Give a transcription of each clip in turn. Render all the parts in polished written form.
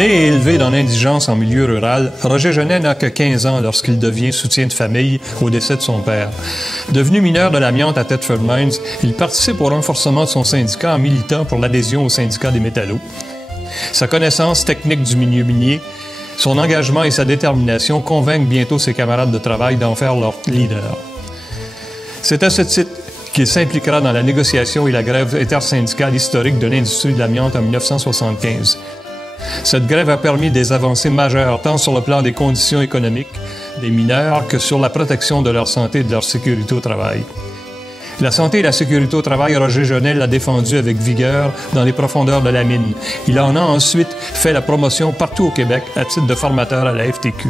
Né et élevé dans l'indigence en milieu rural, Roger Genet n'a que 15 ans lorsqu'il devient soutien de famille au décès de son père. Devenu mineur de l'amiante à Thetford Mines, il participe au renforcement de son syndicat en militant pour l'adhésion au syndicat des métallos. Sa connaissance technique du milieu minier, son engagement et sa détermination convainquent bientôt ses camarades de travail d'en faire leur leader. C'est à ce titre qu'il s'impliquera dans la négociation et la grève intersyndicale historique de l'industrie de l'amiante en 1975. Cette grève a permis des avancées majeures tant sur le plan des conditions économiques des mineurs que sur la protection de leur santé et de leur sécurité au travail. La santé et la sécurité au travail, Roger Genet l'a défendu avec vigueur dans les profondeurs de la mine. Il en a ensuite fait la promotion partout au Québec à titre de formateur à la FTQ.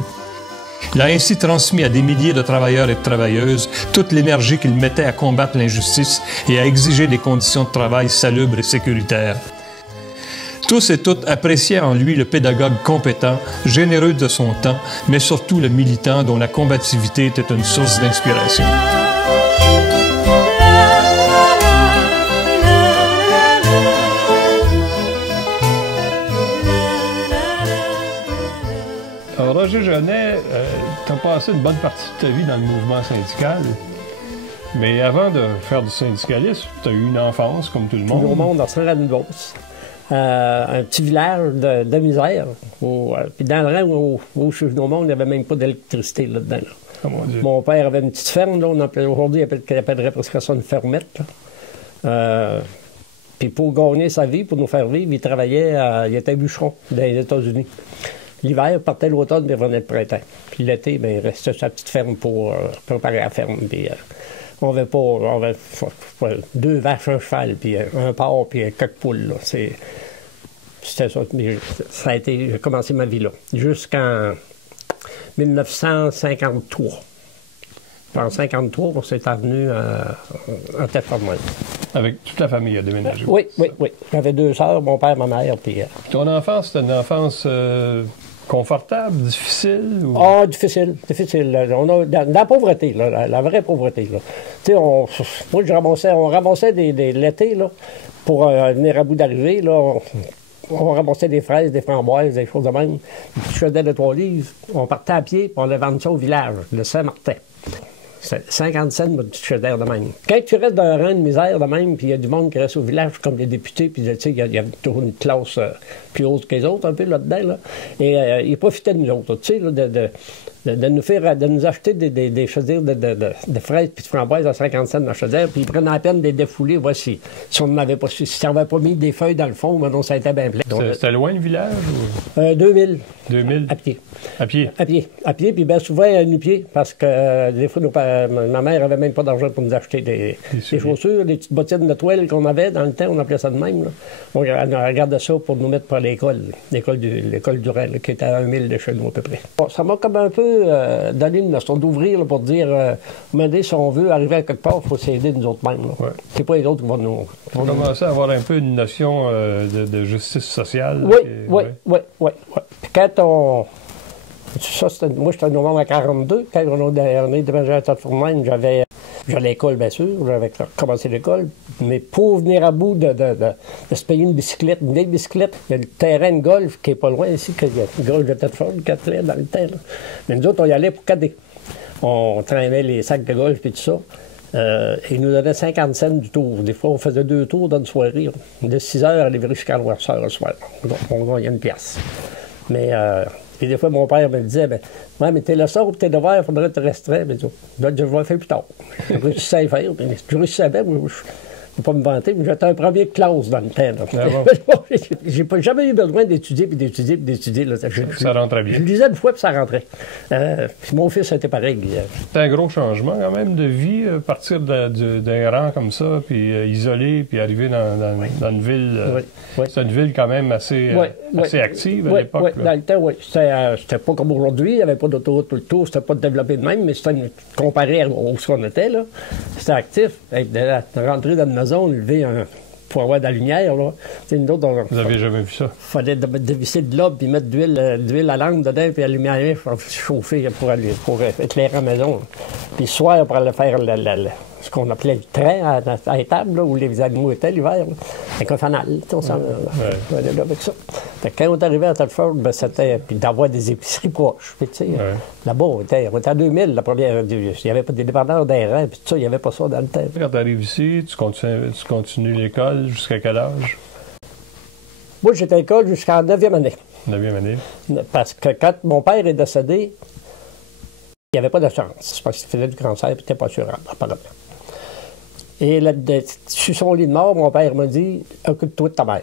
Il a ainsi transmis à des milliers de travailleurs et de travailleuses toute l'énergie qu'il mettait à combattre l'injustice et à exiger des conditions de travail salubres et sécuritaires. Tous et toutes appréciaient en lui le pédagogue compétent, généreux de son temps, mais surtout le militant dont la combativité était une source d'inspiration. Alors, Roger Genet, tu as passé une bonne partie de ta vie dans le mouvement syndical. Mais avant de faire du syndicalisme, tu as eu une enfance comme tout le monde. Tout le monde dans Saint-Laurent-de-Beauce. Un petit village de misère. Puis dans le rang où je suis venu au monde, il n'y avait même pas d'électricité là-dedans. Là. Oh, mon père avait une petite ferme, là, aujourd'hui, il appellerait presque ça une fermette. Puis pour gagner sa vie, pour nous faire vivre, il travaillait, il était bûcheron dans les États-Unis. L'hiver, il partait l'automne, puis il revenait le printemps. Puis l'été, bien, il restait sur sa petite ferme pour préparer la ferme. Puis, on avait 2 vaches, un cheval, puis un porc, puis quelques poules. Là. C'était ça. Ça a été, j'ai commencé ma vie là. Jusqu'en 1953. Puis en 1953, on s'est revenu en Thetford Mines. Avec toute la famille a déménagé. Oui. J'avais 2 sœurs, mon père, ma mère. Puis, ton enfance, c'était une enfance confortable, difficile? Ou... Ah, difficile. On a, dans la pauvreté, là, la vraie pauvreté. Là. Tu sais, moi, on ramassait l'été, là, pour venir à bout d'arrivée, là. On ramassait des fraises, des framboises, des choses de même. Puis, je faisais de 3 livres. On partait à pied, puis on allait vendre ça au village, le Saint-Martin. C'est 50 cents de petit d'air de même. Quand tu restes dans un rang de misère de même, puis il y a du monde qui reste au village, comme des députés, puis tu sais, il y a toujours une classe plus haute que les autres, un peu là-dedans, là. Et ils profitaient de nous autres, tu sais, là, de nous acheter des chaudières de fraises puis de framboises à 50 cents dans la chaudière, puis ils prenaient la peine de les défouler, voici. Si on n'avait pas, si on n'avait pas mis des feuilles dans le fond, non, ça a été bien plein. C'était loin le village? Ou... 2000. 2000? À pied. À pied? À pied, puis bien souvent à nu-pied, parce que des fois, ma mère avait même pas d'argent pour nous acheter des chaussures, des petites bottines de toile qu'on avait dans le temps, on appelait ça de même. Là. On regardait ça pour nous mettre pour l'école du Rel, qui était à 1 000 de chez nous à peu près. Bon, ça m'a comme un peu donné une notion d'ouvrir pour dire, si on veut arriver à quelque part, il faut s'aider nous autres mêmes. Ouais. C'est pas les autres qui vont nous... On commençait à avoir un peu une notion de justice sociale. Oui. Puis quand on... moi, j'étais en 42. Quand on est déménagé à Thetford Mines, j'avais l'école, bien sûr. J'avais commencé l'école. Mais pour venir à bout de se payer une vieille bicyclette, il y a le terrain de golf qui est pas loin ici, il y a le golf de Thetford, 4 clés dans le temps. Là. Mais nous autres, on y allait pour cadet. On traînait les sacs de golf et tout ça. Ils nous donnaient 50 cents du tour. Des fois, on faisait 2 tours dans une soirée. Là. De 6 heures à aller jusqu'à 11 heures le soir. Donc, on gagnait une pièce. Mais... Puis des fois, mon père me disait, ouais, mais t'es le soir ou t'es devoir, il faudrait te restreindre. Mais je vais le faire plus tard. Je réussissais à le faire. Je réussissais bien, je ne vais pas me vanter, mais j'étais un premier classe dans le temps. J'ai jamais eu besoin d'étudier, puis d'étudier. Là. Ça rentrait bien. Je lisais une fois, puis ça rentrait. Puis mon fils, c'était pareil. C'était un gros changement, quand même, de vie, partir d'un rang comme ça, puis isolé, puis arriver dans une ville. Oui. C'est une ville quand même assez active à l'époque. Oui, dans le temps, oui. C'était pas comme aujourd'hui, il n'y avait pas d'autoroute tout le tour, c'était pas développé de même, mais c'était comparé où on était, là. C'était actif. Rentrer dans une maison, lever pour avoir de la lumière, là. Nous autres, vous n'avez jamais vu ça? Il fallait dévisser de l'eau, puis mettre de l'huile à langue dedans, puis la lumière pour chauffer, pour éclairer la maison. Là. Puis le soir, pour aller faire ce qu'on appelait le train à étable, là, où les animaux étaient l'hiver, là, avec un fanal. On s'en allait là avec ça. Fait que quand on est arrivé à Thetford, ben, c'était. Puis d'avoir des épiceries proches. Puis, tu sais, là-bas, on était à 2000, la première. Il n'y avait pas des dépanneurs d'airain, puis tout ça, il n'y avait pas ça dans le temps. Quand tu arrives ici, tu continues l'école jusqu'à quel âge? Moi, j'étais à l'école jusqu'en 9e année. 9e année. Parce que quand mon père est décédé, il n'y avait pas d'assurance. Parce qu'il faisait du cancer et il n'était pas assurable, apparemment. Et là, sur son lit de mort, mon père m'a dit « Occupe-toi de ta mère ».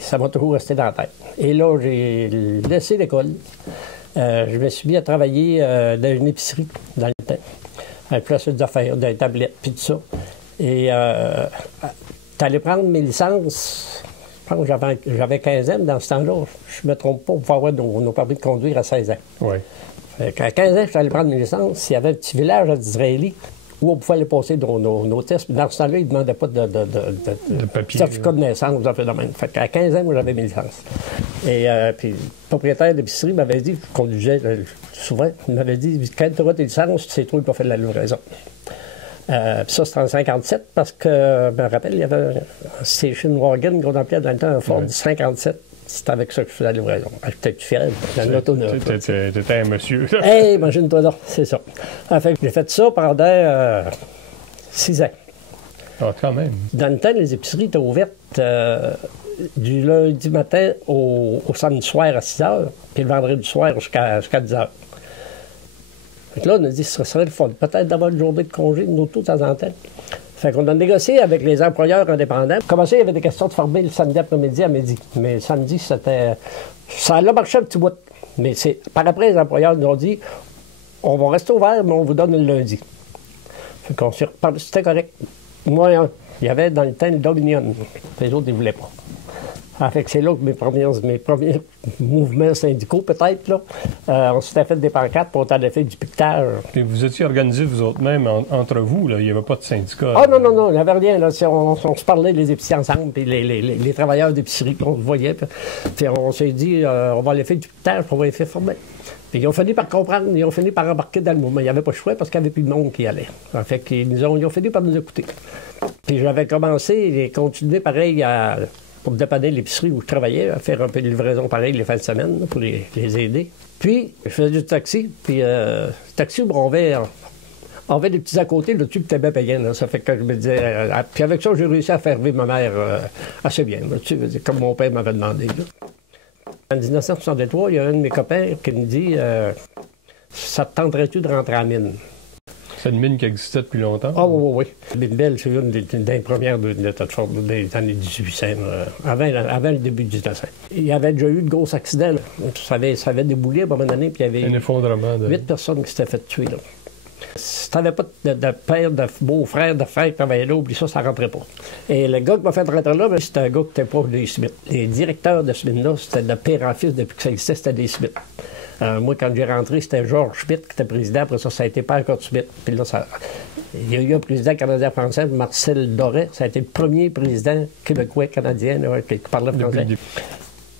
Ça m'a toujours resté dans la tête. Et là, j'ai laissé l'école. Je me suis mis à travailler dans une épicerie dans le temps. À placer des affaires, des tablettes, puis tout ça. Et t'allais prendre mes licences. Je pense que j'avais 15 ans dans ce temps-là. Je ne me trompe pas, pour avoir nos permis de conduire à 16 ans. Oui. À 15 ans, je suis allé prendre mes licences. Il y avait un petit village d'Israéliens où on pouvait aller passer nos tests. Dans ce temps-là, ils ne demandaient pas de papier, certificat de naissance, de même. Fait qu'à 15 ans, moi, j'avais mes licences. Et puis, le propriétaire de l'épicerie m'avait dit, je conduisais souvent, il m'avait dit, quand tu auras tes licences, c'est toi qui vas faire de la livraison. Puis ça, c'était en 57, parce que, je me rappelle, il y avait un station wagon qu'on appelait dans le temps un Ford 57. C'était avec ça que je faisais la livraison. J'étais fier dans l'auto neuve. T'étais un monsieur. Hey, imagine-toi donc, c'est ça. Fait que j'ai fait ça pendant 6 ans. Ah, quand même. Dans le temps, les épiceries étaient ouvertes du lundi matin au samedi soir à 6 h, puis le vendredi soir jusqu'à 10 h. Fait que là, on a dit que ce serait le fun. Peut-être d'avoir une journée de congé de notre de temps en temps. Fait qu'on a négocié avec les employeurs indépendants. Pour commencer, il y avait des questions de former le samedi après-midi à midi. Mais le samedi, c'était. Ça a marché un petit bout. Mais par après, les employeurs nous ont dit on va rester ouvert, mais on vous donne le lundi. Fait qu'on s'est reparlé. C'était correct. Moi, il y avait dans le temps le Dominion. Les autres, ils ne voulaient pas. Fait que c'est là que mes premiers mouvements syndicaux, peut-être, là, on s'était fait des pancartes, puis on avait fait du piquetage. Puis vous étiez organisés, vous autres même, entre vous, là, il n'y avait pas de syndicat? Ah non, il n'y avait rien. Là. On se parlait, les épiciers ensemble, puis les travailleurs d'épicerie, on se voyait. Puis on s'est dit, on va aller faire du piquetage, puis on va les faire former. Puis ils ont fini par comprendre, ils ont fini par embarquer dans le mouvement. Il n'y avait pas le choix parce qu'il n'y avait plus de monde qui allait. Fait qu'ils ont fini par nous écouter. Puis j'avais commencé et continué pareil pour dépanner l'épicerie où je travaillais, à faire un peu de livraison pareil les fins de semaine, là, pour les aider. Puis, je faisais du taxi, puis taxi, on avait des petits à côté, le tube était bien payant, là. Ça fait que je me disais... puis avec ça, j'ai réussi à faire vivre ma mère assez bien, là, tu sais, comme mon père m'avait demandé. Là. En 1963, il y a un de mes copains qui me dit ça te tenterait-tu de rentrer en mine? C'est une mine qui existait depuis longtemps? Ah oui. Mine Belle, c'est une des premières de Thetford des années 1800, avant le début du 1900. Il y avait déjà eu de gros accidents. Là. Ça avait déboulé à un moment donné, puis il y avait un effondrement 8 personnes qui s'étaient fait tuer. Là. Si tu n'avais pas de père, de beau-frère, de frère qui travaillait là, oublie ça, ça ne rentrait pas. Et le gars qui m'a fait rentrer là, c'était un gars qui était proche des Smith. Les directeurs de ce mine-là, c'était de père en fils, depuis que ça existait, c'était des Smith. Moi, quand j'ai rentré, c'était Georges Schmitt qui était président. Après ça a été Père Schmitt. Puis là, il y a eu un président canadien-français, Marcel Doré. Ça a été le premier président québécois-canadien qui parlait français.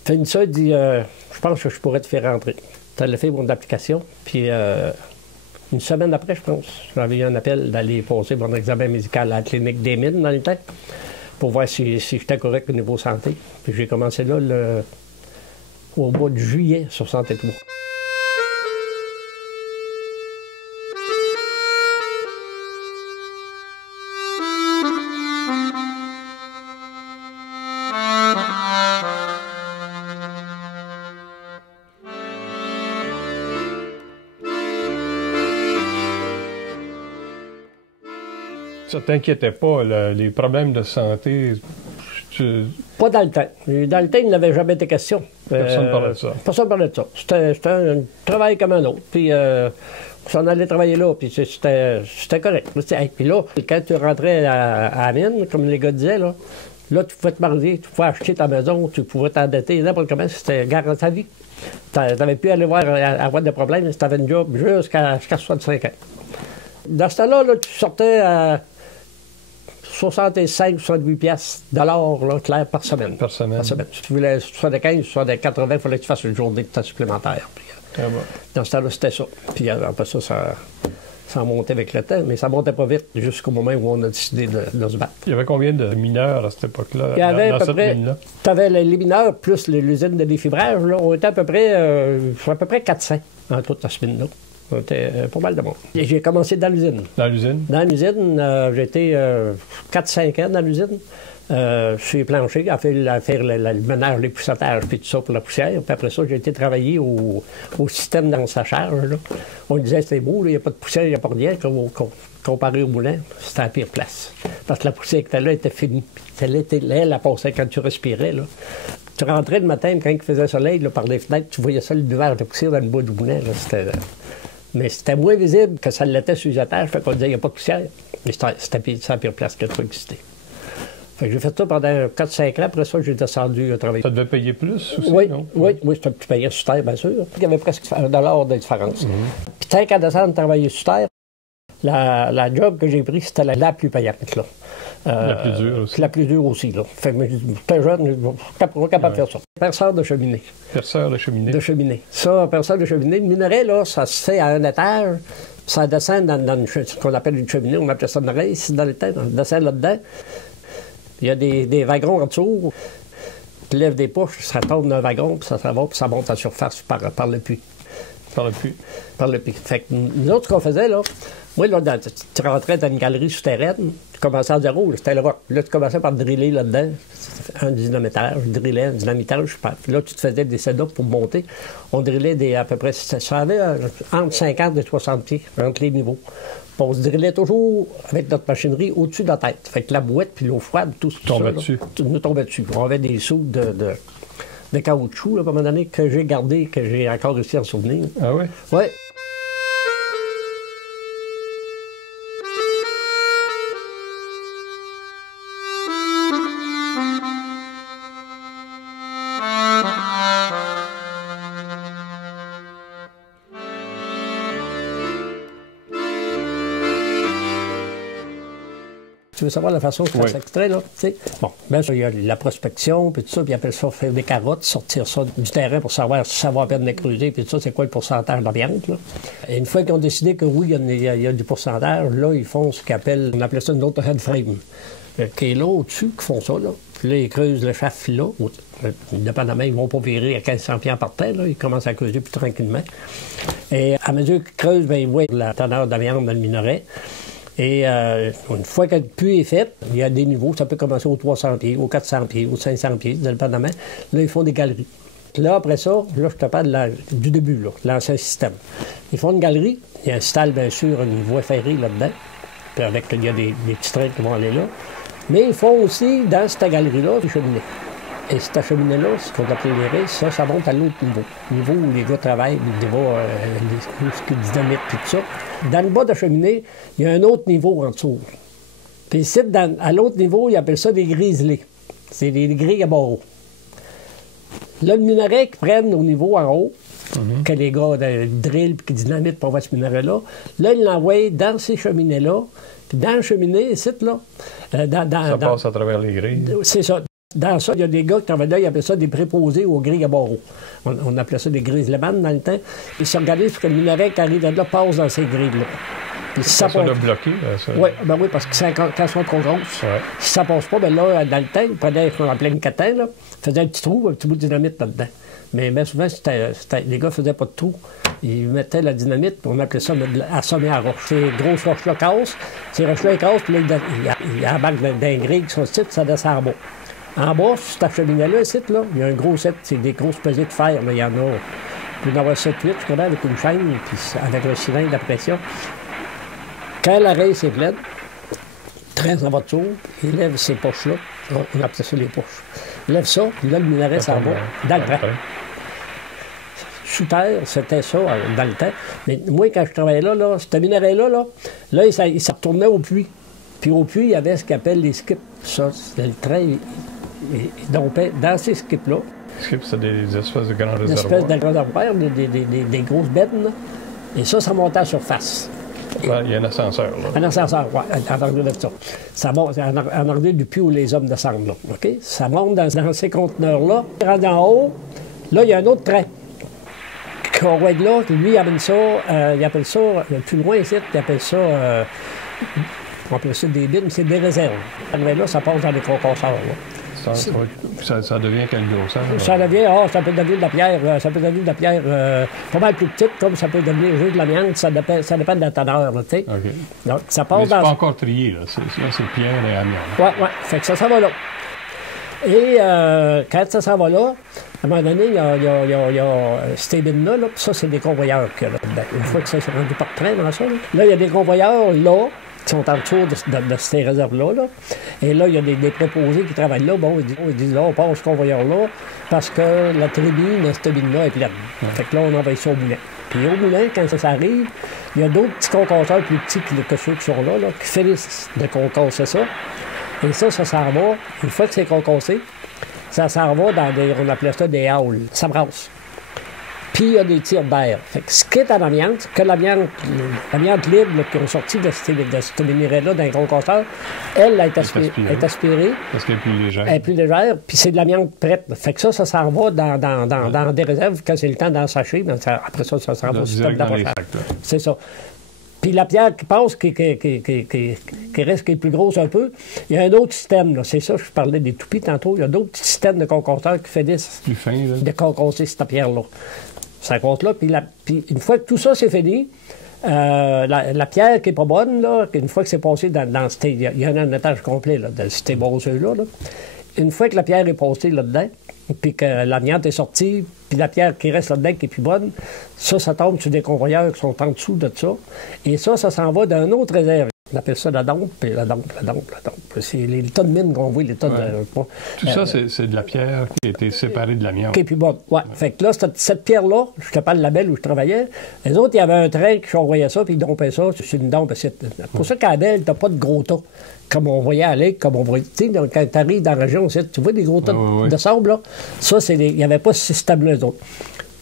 Fini ça, il dit je pense que je pourrais te faire rentrer. Tu as fait mon application. Puis une semaine après, je pense, j'avais eu un appel d'aller passer mon examen médical à la clinique des Mines dans le temps pour voir si j'étais correct au niveau santé. Puis j'ai commencé là au mois de juillet 63. Ça t'inquiétait pas, les problèmes de santé? Pas dans le temps. Dans le temps, il n'avait jamais été question. Personne ne parlait de ça. Personne ne parlait de ça. C'était un travail comme un autre. Puis, on s'en allait travailler là, puis c'était correct. Puis là, quand tu rentrais à la mine, comme les gars disaient, là, tu pouvais te marier, tu pouvais acheter ta maison, tu pouvais t'endetter, n'importe comment, c'était garanti ta vie. Tu n'avais plus à aller avoir de problèmes, si tu avais une job jusqu'à 65 ans. Dans ce temps-là, tu sortais à 65-68 piastres $ là, clair, par semaine. Par semaine. Si tu voulais 75, 80, il fallait que tu fasses une journée de temps supplémentaire. Puis, dans ce temps-là, c'était ça. Puis après ça Ça montait avec le temps, mais ça montait pas vite jusqu'au moment où on a décidé de se battre. Il y avait combien de mineurs à cette époque-là? Il y avait dans à peu cette près, mine-là? tu avais les mineurs plus l'usine de défibrage, là, on était à peu près 400 en toute cette mine-là. On était pas mal de monde. Et j'ai commencé dans l'usine. Dans l'usine? Dans l'usine, j'ai été 4-5 ans dans l'usine. Chez Plancher, à faire le ménage, les poussatages, puis tout ça pour la poussière. Puis après ça, j'ai été travailler au système d'ensachage. On disait c'était beau, il n'y a pas de poussière, il n'y a pas rien, comparé au moulin. C'était la pire place. Parce que la poussière qui était là était finie. Elle passait quand tu respirais. Là. Tu rentrais le matin, quand il faisait soleil, là, par les fenêtres, tu voyais ça, le nuage de poussière dans le bout du moulin. Là, mais c'était moins visible que ça l'était sur les étages, fait qu'on disait qu'il n'y a pas de poussière. Mais c'était la pire place qui a existé. J'ai fait ça pendant 4-5 ans. Après ça, j'ai descendu travailler. Ça devait payer plus aussi, oui, non? Oui, tu payais sur terre, bien sûr. Il y avait presque $1 de différence. Puis tant qu'à descendre travailler sur terre, la job que j'ai prise, c'était la plus payante. Là. La plus dure aussi. La plus dure aussi. Là. Fait que j'étais jeune, je suis pas capable de faire ça. Perceur de cheminée. Perceur de cheminée. De cheminée. Ça, perceur de cheminée. Le minerai, là, ça se fait à un étage. Ça descend dans ce qu'on appelle une cheminée. On appelait ça une race dans le temps. On descend là-dedans. Il y a des wagons en dessous. Tu lèves des poches, ça tombe d'un wagon, puis ça va, puis ça monte à la surface par le puits. Par le puits. Par le puits. Fait que nous autres, ce qu'on faisait, là, moi, là, tu rentrais dans une galerie souterraine, tu commençais à zéro, c'était le roc. Là, tu commençais par driller là-dedans, un dynamitage, drillais un dynamitage, puis là, tu te faisais des setups pour monter. On drillait à peu près, ça avait entre 50 et 60 pieds, entre les niveaux. Puis on se drillait toujours avec notre machinerie au-dessus de la tête. Fait que la bouette puis l'eau froide, tout ça, nous tombait dessus. On avait des sous de caoutchouc, là, à un moment donné, que j'ai gardé, que j'ai encore réussi à en souvenir. Ah oui? Oui. Tu veux savoir la façon que ça s'extrait, là? T'sais? Bon, bien sûr, il y a la prospection, puis tout ça, puis après ça, faire des carottes, sortir ça du terrain pour savoir si ça vaut la peine de creuser, puis tout ça, c'est quoi le pourcentage d'amiante, là. Et une fois qu'ils ont décidé que oui, il y a du pourcentage, là, ils font ce qu'on appelle, on appelait ça une autre head frame, qui est là au-dessus, qui font ça, là. Puis là, ils creusent le shaft là. Indépendamment, ils ne vont pas virer à 1500 pieds par terre, là. Ils commencent à creuser plus tranquillement. Et à mesure qu'ils creusent, bien, ils voient la teneur d'amiante dans le minerai. Et une fois que le puits est fait, il y a des niveaux. Ça peut commencer aux 300 pieds, aux 400 pieds, aux 500 pieds, dépendamment. Là, ils font des galeries. Là, après ça, là, je te parle du début, là, l'ancien système. Ils font une galerie. Ils installent, bien sûr, une voie ferrée là-dedans. Puis il y a des petits trains qui vont aller là. Mais ils font aussi, dans cette galerie-là, des cheminées. Et cette cheminée-là, ce qu'on appelle les races, ça monte à l'autre niveau. Le niveau où les gars travaillent, le niveau les dynamite et tout ça. Dans le bas de la cheminée, il y a un autre niveau en dessous. Puis ici, à l'autre niveau, ils appellent ça des griselés. C'est des grilles à barreaux. Là, le minerai qu'ils prennent au niveau en haut, que les gars drillent et qui dynamitent pour avoir ce minerai-là, là, ils l'envoient dans ces cheminées-là. Puis dans la cheminée, ici, là... ça passe à travers les grilles. C'est ça. Dans ça, il y a des gars qui travaillent là, ils appellent ça des préposés aux grilles à barreaux. On appelait ça des grilles lemannes dans le temps. Ils s'organisent pour que le minerai qui arrive de là passe dans ces grilles-là. Puis si ça l'a bloqué, ça. Oui, oui, parce que quand elles sont trop grosses. Ouais. Si ça passe pas, bien là, dans le temps, ils prenaient ce qu'on appelait une catin, là, faisaient un petit trou, un petit bout de dynamite là-dedans. Mais bien souvent, les gars faisaient pas de trou. Ils mettaient la dynamite, puis on appelait ça assommer à roche. Ces grosses roches-là cassent, ces roches-là cassent, puis là, ils embarquent d'un grille qui sont ici, ça descend en bas. En bas, sur cette cheminée-là, ici, là, il y a un gros set, c'est des grosses pesées de fer. Là, il y en a, il peut y en avoir 7-8, je crois, avec une chaîne, puis avec un cylindre à pression. Quand la race est pleine, traîne en voiture, il lève ces poches-là. On appelle ça les poches. Il lève ça, puis là, le minerai s'en va dans le train. Sous terre, c'était ça dans le temps. Mais moi, quand je travaillais là, ce minerai-là, là, il se retournait au puits. Puis au puits, il y avait ce qu'on appelle les skips. Ça, c'était le train. Donc, dans ces skips-là... Les skips, c'est des espèces de grands réservoirs. Des espèces de grands réservoirs, des grosses bennes, là. Et ça montait à la surface. Ouais, il y a un ascenseur, là. Un ascenseur, oui, en arrière de ça. Ça monte en arrière du puits où les hommes descendent, là. OK? Ça monte dans ces conteneurs-là. Rendu en haut, là, il y a un autre train. Conway là, lui, il appelle ça, plus loin ici, il appelle ça, on appelle ça des bines, c'est des réserves. Conway là, ça passe dans les concasseurs. Ça devient quelle grosseur? Ça devient, ça peut devenir de la pierre, pas mal plus petite, comme ça peut devenir juste de l'amiante, ça dépend de la teneur, tu sais. OK. Donc, ça passe mais c'est pas encore trié, là. C'est pierre et amiante. Oui, fait que ça va là. Et quand ça s'en va là, à un moment donné, il y a ces bines-là, puis ça, c'est des convoyeurs qu'il y a là-dedans. Une fois que ça s'est rendu par train dans ça, là, il y a des convoyeurs là, qui sont en dessous de ces réserves-là. Là. Et là, il y a des préposés qui travaillent là. Bon, ils disent là, on passe ce convoyeur-là parce que la tribune de cette bine-là est pleine. Fait que là, on envoie ça au moulin. Puis au moulin, quand ça arrive, il y a d'autres petits concasseurs plus petits que ceux qui sont là, qui finissent de concasser ça. Et ça s'en va. Une fois que c'est concassé, ça s'en va dans on appelait ça des hauls. Ça brasse. Puis il y a des tirs d'air. Fait que ce qui est en amiante, que l'amiante libre là, qui ont sorti de ce minerai-là d'un concasseur, elle est aspirée. Parce qu'elle est plus légère. Elle est plus légère, puis c'est de l'amiante prête. Fait que ça s'en va dans des réserves quand c'est le temps d'en sacher. Après ça s'en va au système d'approchage. C'est ça. Puis la pierre qui passe, qui reste, qui est plus grosse un peu, il y a un autre système, là. C'est ça, je parlais des toupies tantôt. Il y a d'autres systèmes de concasseurs qui finissent de concasser cette pierre-là. Ça compte là. Puis une fois que tout ça c'est fini, la pierre qui n'est pas bonne, là, une fois que c'est passé dans ce... Il y a un étage complet là, de ces bosseux-là. Là. Une fois que la pierre est passée là-dedans, puis que l'amiante est sortie, puis la pierre qui reste là-dedans qui est plus bonne, ça tombe sur des convoyeurs qui sont en dessous de ça. Et ça s'en va d'un autre réserve. On appelle ça la dompe, puis la dompe. C'est les tas de mines qu'on voit, les tas de... Tout ça, c'est de la pierre qui a été séparée de l'amiante. Qui est plus bonne, ouais. Fait que là, cette pierre-là, je te parle de la belle où je travaillais, les autres, il y avait un train qui envoyait ça, puis ils dompaient ça, c'est une dompe. Pour ça qu'à la belle, t'as pas de gros tas. Comme on voyait à Lake, comme on voyait... Tu sais, quand tu arrives dans la région, tu vois des gros tas de sable, là? Ça, il n'y avait pas ce système-là, eux autres.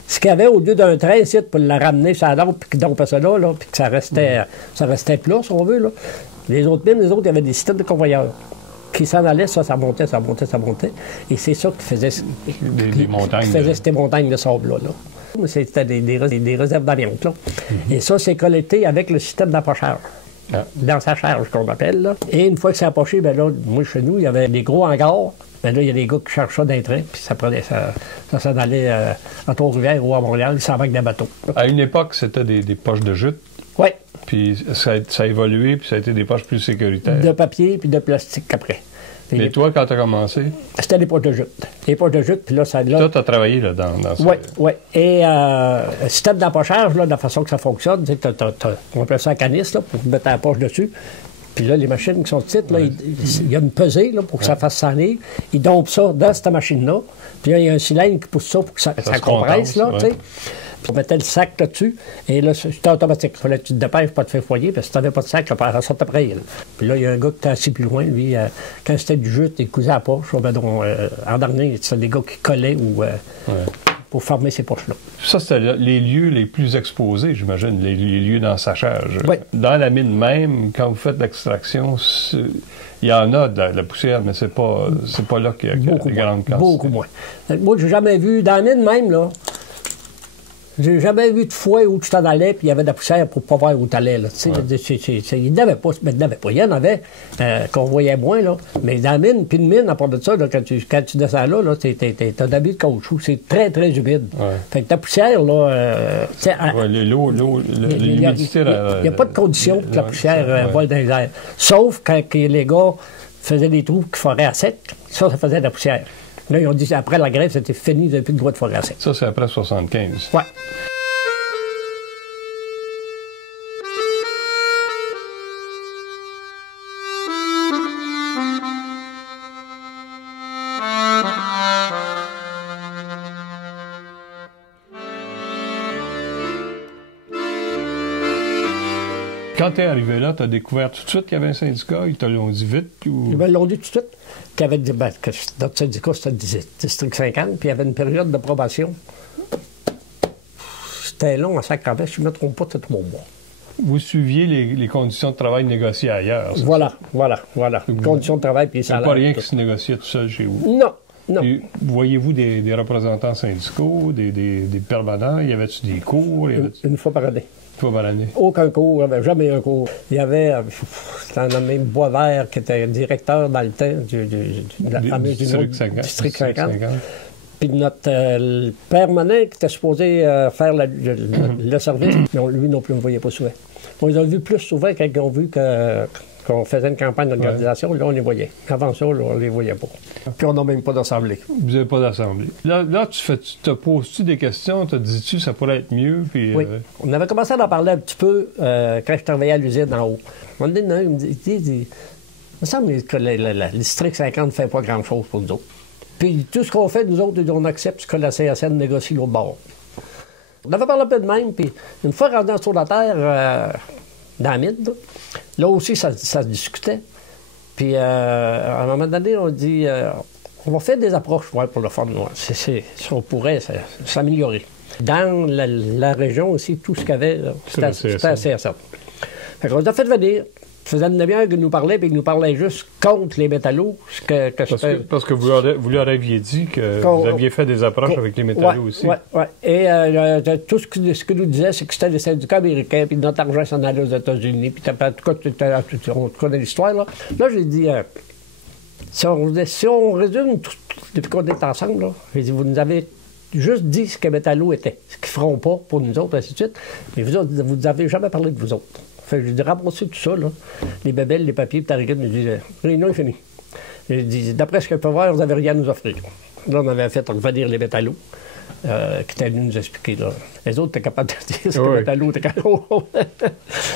Ce qu'il y avait au lieu d'un train ici pour la ramener sur la dompe, puis qu'ils dompaient ça là, puis que ça restait plat, si on veut, là. Les autres mines, il y avait des systèmes de convoyeurs qui s'en allaient, ça montait. Et c'est ça qui faisait, ces montagnes de sable-là. Là. C'était des réserves d'amiante, là. Et ça, c'est collecté avec le système d'approchage. Dans sa charge, qu'on appelle. Là. Et une fois que c'est approché, bien là, moi, chez nous, il y avait des gros hangars. Bien là, il y a des gars qui cherchent ça d'un train, puis ça s'en allait à Trois-Rivières ou à Montréal, ça va avec des bateaux. À une époque, c'était des poches de jute. Oui. Puis ça a évolué, puis ça a été des poches plus sécuritaires. De papier, puis de plastique après. Mais toi, quand tu as commencé? C'était les poches de jute. Les poches de jute, puis là, ça... Toi, tu as travaillé là, dans ça? Oui. Et le système d'approchage, là, de la façon que ça fonctionne, on appelle ça un canis, là, pour mettre la poche dessus. Puis là, les machines qui sont petites, là, il y a une pesée là, pour que ça fasse s'enlever. Ils dompent ça dans cette machine-là. Puis là, il y a un cylindre qui pousse ça pour que ça compresse, là, tu sais. Puis on mettait le sac là-dessus, et là, c'était automatique. Il fallait que tu te dépêches pas te faire foyer, parce que si tu n'avais pas de sac, ça sortait après. Là. Puis là, il y a un gars qui était assis plus loin, lui, quand c'était du jute, il cousait à la poche. En dernier, c'était des gars qui collaient ou... pour fermer ces poches-là. Ça, c'était les lieux les plus exposés, j'imagine, les lieux d'ensachage. Oui. Dans la mine même, quand vous faites l'extraction, il y en a de la poussière, mais c'est pas là qu'il y a de grande quantité. Beaucoup moins. Moi, j'ai jamais vu, dans la mine même, là, j'ai jamais vu de fois où tu t'en allais puis il y avait de la poussière pour pas voir où tu allais. Il n'y en avait pas. Il y en avait qu'on voyait moins, là. Mais dans la mine, puis une mine, à part de ça, là, quand tu descends là, t'as d'habits de caoutchouc. C'est très, très humide. Ouais. Fait que ta poussière, là... l'humidité... Il n'y a pas de condition que la poussière vole dans les airs. Sauf quand les gars faisaient des trous qui foraient à sec, ça faisait de la poussière. Là, ils ont dit après la grève, c'était fini, ils n'avaient plus le droit de forer à sec. Ça, c'est après 75. Oui. Quand tu es arrivé là, tu as découvert tout de suite qu'il y avait un syndicat? Ils te l'ont dit vite? Ou... Ils me l'ont dit tout de suite. Qu'il y avait que notre syndicat, c'était le District 50, puis il y avait une période de probation. C'était long à Sacramento, si je ne me trompe pas, c'était 3 mois. Vous suiviez les conditions de travail négociées ailleurs? Voilà. Les conditions de travail puis les salaires. Il n'y a pas rien qui se négociait tout seul chez vous? Non. Non. Voyez-vous des représentants syndicaux, des permanents? Y avait-tu des cours? Une fois par année. Une fois par année? Aucun cours, il n'y avait jamais un cours. Il y avait, c'était nommé Boisvert, qui était directeur dans le temps de la fameuse District 50. Puis notre permanent qui était supposé faire le service, mais lui non plus, on ne le voyait pas souvent. On les a vus plus souvent quand ils ont vu qu'on faisait une campagne d'organisation, là, on les voyait. Avant ça, là, on ne les voyait pas. Puis on n'a même pas d'assemblée. Vous n'avez pas d'assemblée. Là tu te poses-tu des questions? Te dis-tu ça pourrait être mieux? Puis, oui. On avait commencé à en parler un petit peu quand je travaillais à l'usine en haut. On il me dit, il me semble que le District 50 ne fait pas grand-chose pour nous autres. Puis tout ce qu'on fait, nous autres, on accepte ce que la CSN négocie l'autre bord. On avait parlé un peu de même, puis une fois rendu en dessous de la terre, dans la mine, là aussi, ça se discutait. Puis à un moment donné, on dit, on va faire des approches pour le fun. Si on pourrait s'améliorer. Dans la région aussi, tout ce qu'il y avait, c'était la CSN. Fait qu'on a fait venir. Ça faisait une demi-heure qu'il nous parlait, puis qu'il nous parlait juste contre les métallos. Parce que vous leur aviez dit que vous aviez fait des approches avec les métallos aussi. Oui. Et tout ce qu'il nous disait, c'est que c'était des syndicats américains, puis notre argent s'en allait aux États-Unis, puis en tout cas, on connaît l'histoire. Là, j'ai dit, si on résume tout, depuis qu'on est ensemble, j'ai dit, vous nous avez juste dit ce que métallos était, ce qu'ils ne feront pas pour nous autres, ainsi de suite, mais vous n'avez jamais parlé de vous autres. Fait que j'ai ramassé tout ça, là, les bébelles, les papiers, puis Tariguette me dit réunion est finie. J'ai dit, d'après ce que je peux voir, vous n'avez rien à nous offrir. Là, on avait fait revenir les métallos, qui étaient venus nous expliquer. Là. Les autres étaient capables de dire ce que les métallos étaient capables.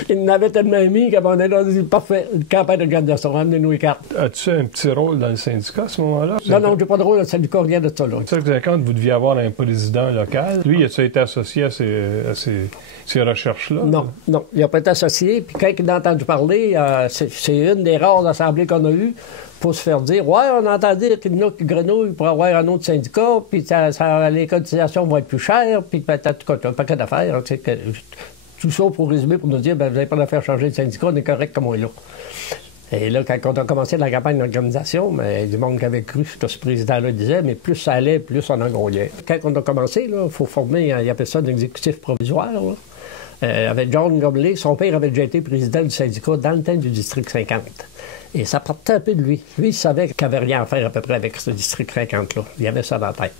Ils n'avaient tellement mis qu'à un moment donné, on a dit parfait, une campagne d'organisation, amenez-nous les cartes. As-tu un petit rôle dans le syndicat à ce moment-là? Non, j'ai pas de rôle dans le syndicat, rien de ça. Là. C'est ça que quand vous deviez avoir un président local, lui, as-tu été associé à ces recherches-là? Non, il n'a pas été associé. Puis quand il a entendu parler, c'est une des rares assemblées qu'on a eues pour se faire dire, ouais, on entend dire qu'il y en a qui grenouillent pour avoir un autre syndicat, puis les cotisations vont être plus chères, puis peut-être un paquet d'affaires. Tout ça pour résumer, pour nous dire, ben, vous n'avez pas d'affaire changer de syndicat, on est correct comme on est là. Et là, quand on a commencé la campagne d'organisation, du monde qui avait cru ce que ce président-là disait, mais plus ça allait, plus on en grognait. Quand on a commencé, il faut former, il appelle ça un exécutif provisoire. Avec John Goblet, son père avait déjà été président du syndicat dans le temps du District 50. Et ça partait un peu de lui. Lui, il savait qu'il n'avait rien à faire à peu près avec ce District 50-là. Il avait ça dans la tête.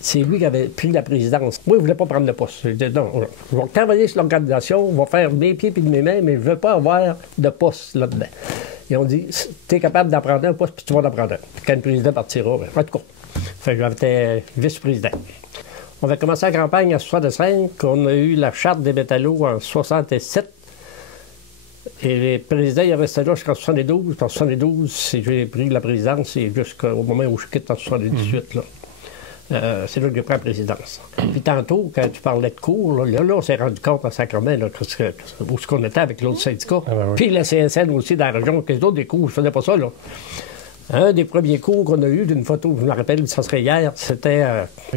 C'est lui qui avait pris la présidence. Moi, il ne voulait pas prendre le poste. Il dit, non, je vais travailler sur l'organisation, on va faire mes pieds et de mes mains, mais je ne veux pas avoir de poste là-dedans. Ils ont dit, tu es capable d'en prendre un poste, puis tu vas en prendre un. Puis quand le président partira, en tout cas. Fait que j'étais vice-président. On avait commencé la campagne en 65, on a eu la charte des métallos en 67. Et le président, il est resté là jusqu'en 72. En 72, j'ai pris la présidence, c'est jusqu'au moment où je quitte en 78. Là. C'est là que j'ai pris la présidence. Puis tantôt, quand tu parlais de cours, là on s'est rendu compte en sacrement où ce qu'on était avec l'autre syndicat. Puis la CSN aussi dans la région, que les autres des cours, je ne faisais pas ça. Là. Un des premiers cours qu'on a eu d'une photo, je me rappelle, ça serait hier, c'était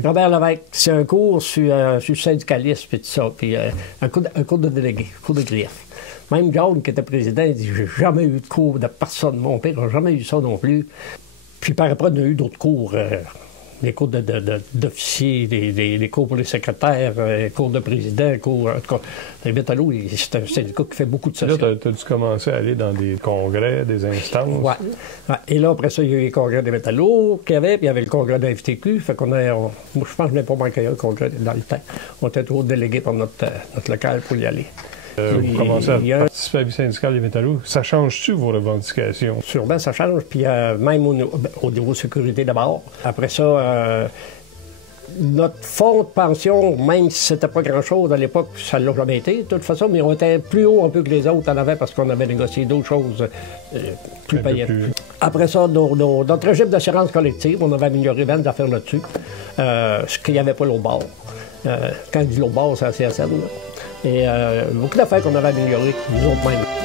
Robert Lévesque. C'est un cours sur le syndicalisme et tout ça, puis un cours de délégué, un cours de grief. Même John, qui était président, il dit « J'ai jamais eu de cours de personne. Mon père n'a jamais eu ça non plus. » Puis par après, on a eu d'autres cours, des cours d'officiers, des cours pour les secrétaires, des cours de président, cours... En tout cas, les métallos, c'est un syndicat qui fait beaucoup de social. Là, tu as dû commencer à aller dans des congrès, des instances. Ouais. Et là, après ça, il y a eu les congrès des métallos qu'il y avait, puis il y avait le congrès de la FTQ. Fait qu'on a... Moi, je pense que je n'ai pas manqué un congrès dans le temps. On était toujours délégués par notre local pour y aller. Vous commencez à participer à la vie syndicale des métallos. Ça change-tu vos revendications? Sûrement, ça change. Puis même au niveau de sécurité d'abord. Après ça, notre fonds de pension, même si c'était pas grand-chose à l'époque, ça ne l'a jamais été, de toute façon, mais on était plus haut un peu que les autres en avait parce qu'on avait négocié d'autres choses plus payantes. Après ça, notre régime d'assurance collective, on avait amélioré 20 affaires là-dessus, ce qu'il n'y avait pas l'autre bord. Quand je dis l'autre bord, c'est la CSN. Et beaucoup d'affaires qu'on avait améliorées, nous autres mêmes.